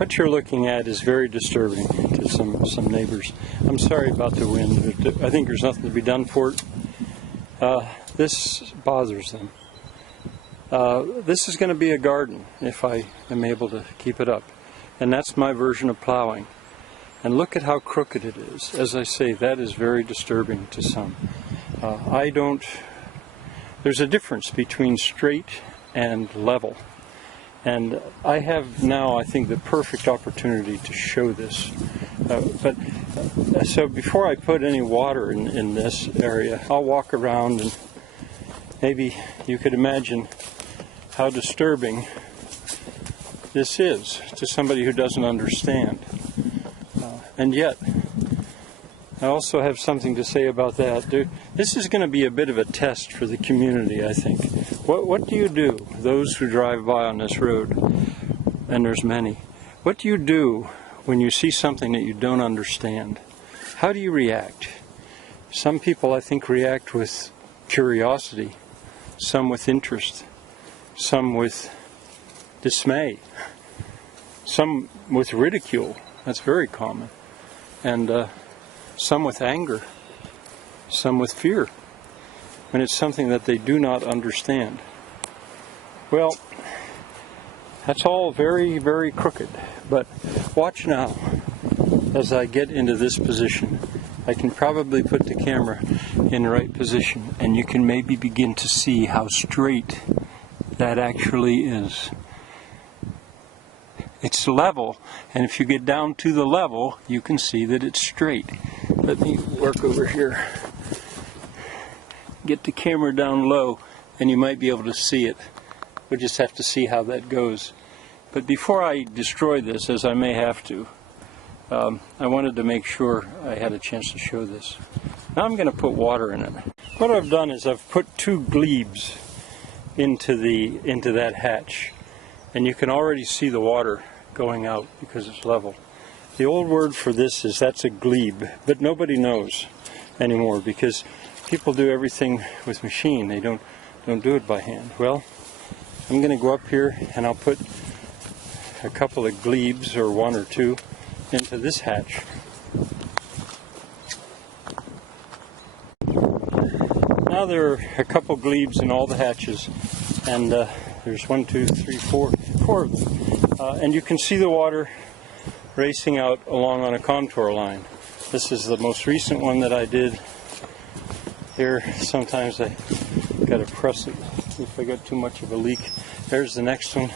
What you're looking at is very disturbing to some neighbors. I'm sorry about the wind, but I think there's nothing to be done for it. This bothers them. This is going to be a garden if I am able to keep it up. And that's my version of plowing. And look at how crooked it is. As I say, that is very disturbing to some. There's a difference between straight and level. And I have now, I think, the perfect opportunity to show this. So before I put any water in this area, I'll walk around and maybe you could imagine how disturbing this is to somebody who doesn't understand. And yet, I also have something to say about that. This is going to be a bit of a test for the community, I think. What do you do, those who drive by on this road, and there's many, what do you do when you see something that you don't understand? How do you react? Some people, I think, react with curiosity, some with interest, some with dismay, some with ridicule. That's very common. And some with anger, some with fear, when it's something that they do not understand. Well, that's all very, very crooked. But watch now, as I get into this position. I can probably put the camera in the right position, and you can maybe begin to see how straight that actually is. It's level, and if you get down to the level, you can see that it's straight. Let me work over here. Get the camera down low, and you might be able to see it. We'll just have to see how that goes. But before I destroy this, as I may have to, I wanted to make sure I had a chance to show this. Now I'm going to put water in it. What I've done is I've put 2 glebes into that hatch, and you can already see the water going out because it's level. The old word for this is that's a glebe, but nobody knows anymore because people do everything with machine. They don't do it by hand. Well, I'm going to go up here and I'll put a couple of glebes, or 1 or 2, into this hatch. Now there are a couple glebes in all the hatches, and there's 1, 2, 3, 4 of them. And you can see the water racing out along on a contour line. This is the most recent one that I did. Here, sometimes I gotta press it if I got too much of a leak. There's the next one.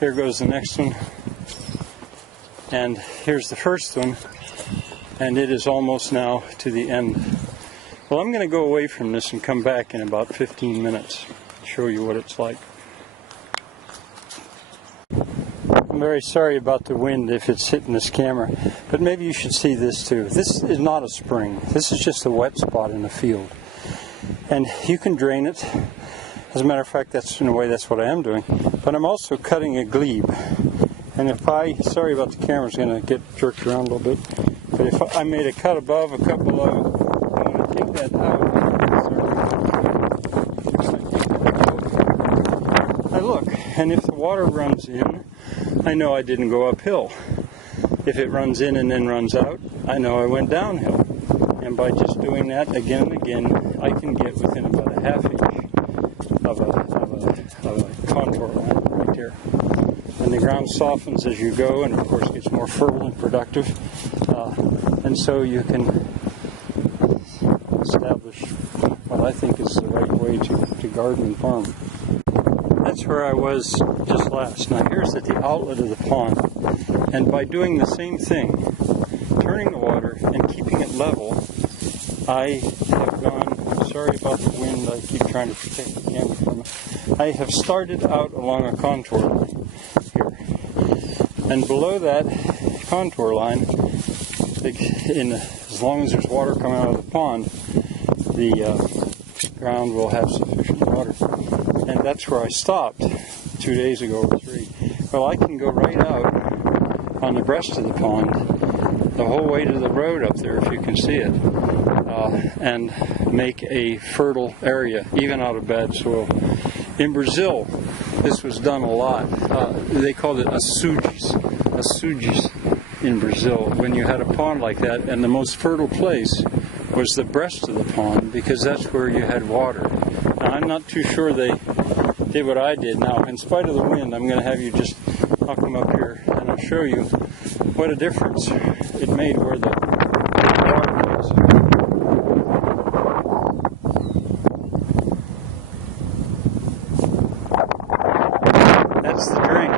There goes the next one. And here's the first one. And it is almost now to the end. Well, I'm going to go away from this and come back in about 15 minutes to show you what it's like. I'm very sorry about the wind if it's hitting this camera, but maybe you should see this too. This is not a spring. This is just a wet spot in the field. And you can drain it. As a matter of fact, in a way, that's what I am doing. But I'm also cutting a glebe. And sorry about the camera's going to get jerked around a little bit, but if I made a cut above a couple of, I'm going to take that out. I look, and if the water runs in, I know I didn't go uphill. If it runs in and then runs out, I know I went downhill. And by just doing that again and again, I can get within about a half inch of a contour line right there. And the ground softens as you go, and of course gets more fertile and productive. And so you can establish what I think is the right way to garden and farm. That's where I was just last. Now here's at the outlet of the pond. And by doing the same thing, turning the water and keeping it level, I have gone, sorry about the wind, I keep trying to protect the camera from it. I have started out along a contour line here. And below that contour line, as long as there's water coming out of the pond, the ground will have sufficient water. And that's where I stopped 2 days ago or 3. Well, I can go right out on the breast of the pond, the whole way to the road up there, if you can see it, and make a fertile area, even out of bad soil. In Brazil, this was done a lot. They called it açudes in Brazil, when you had a pond like that, and the most fertile place was the breast of the pond, because that's where you had water. Now, I'm not too sure they did what I did. Now, in spite of the wind, I'm going to have you just, I'll come up here and I'll show you what a difference it made where the water was. That's the drain.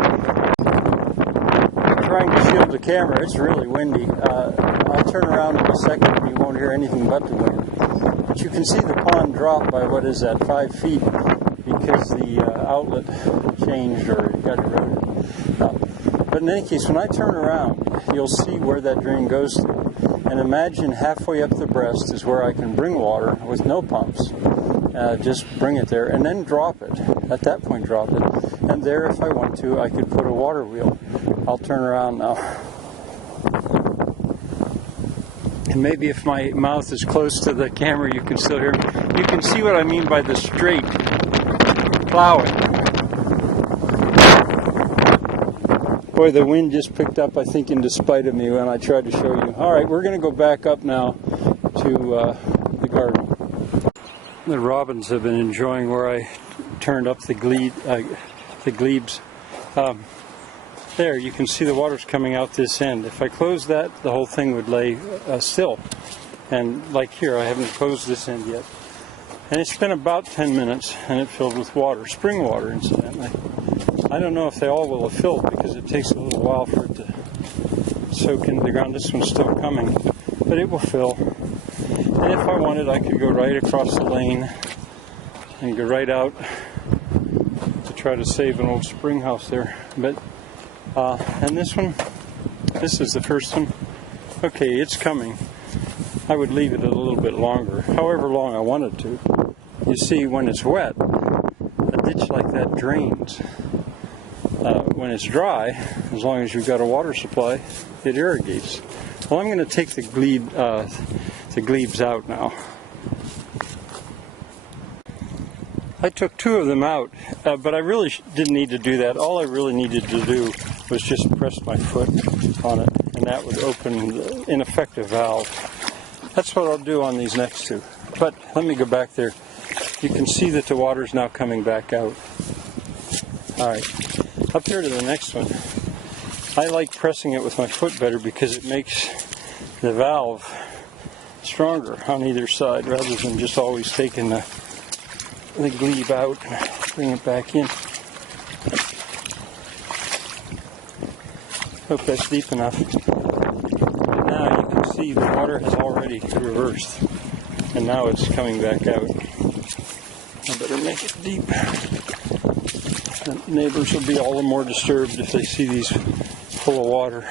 I'm trying to shield the camera. It's really windy. I'll turn around in a second and you won't hear anything but the wind. But you can see the pond drop by, what is that, 5 feet, because the outlet changed or got eroded. But in any case, when I turn around, you'll see where that drain goes through. And imagine halfway up the breast is where I can bring water with no pumps. Just bring it there and then drop it. At that point, drop it. And there, if I want to, I could put a water wheel. I'll turn around now. And maybe if my mouth is close to the camera, you can still hear me. You can see what I mean by the straight plowing. Boy, the wind just picked up, I think, in despite of me when I tried to show you. All right, we're going to go back up now to the garden. The robins have been enjoying where I turned up the glebes. There, you can see the water's coming out this end. If I close that, the whole thing would lay still. And like here, I haven't closed this end yet. And it's been about 10 minutes, and it filled with water, spring water, incidentally. I don't know if they all will have filled, because it takes a little while for it to soak into the ground. This one's still coming, but it will fill. And if I wanted, I could go right across the lane and go right out to try to save an old spring house there. But and this one, this is the first one. Okay, it's coming. I would leave it a little bit longer, however long I wanted to. You see, when it's wet, a ditch like that drains. When it's dry, as long as you've got a water supply, it irrigates. Well, I'm going to take the glebes out now. I took 2 of them out, but I really didn't need to do that. All I really needed to do was just press my foot on it, and that would open, in effect, a valve. That's what I'll do on these next 2. But let me go back there. You can see that the water's now coming back out. All right, up here to the next one. I like pressing it with my foot better because it makes the valve stronger on either side, rather than just always taking the glebe out and bring it back in. Hope that's deep enough. Now you can see the water has already reversed, and now it's coming back out. I better make it deep. The neighbors will be all the more disturbed if they see these full of water.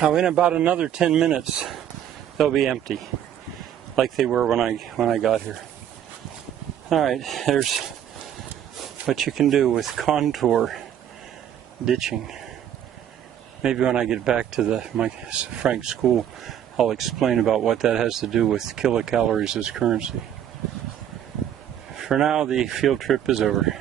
Now, in about another 10 minutes, they'll be empty, like they were when I got here. All right, there's what you can do with contour ditching. Maybe when I get back to my Frank school, I'll explain about what that has to do with kilocalories as currency. For now, the field trip is over.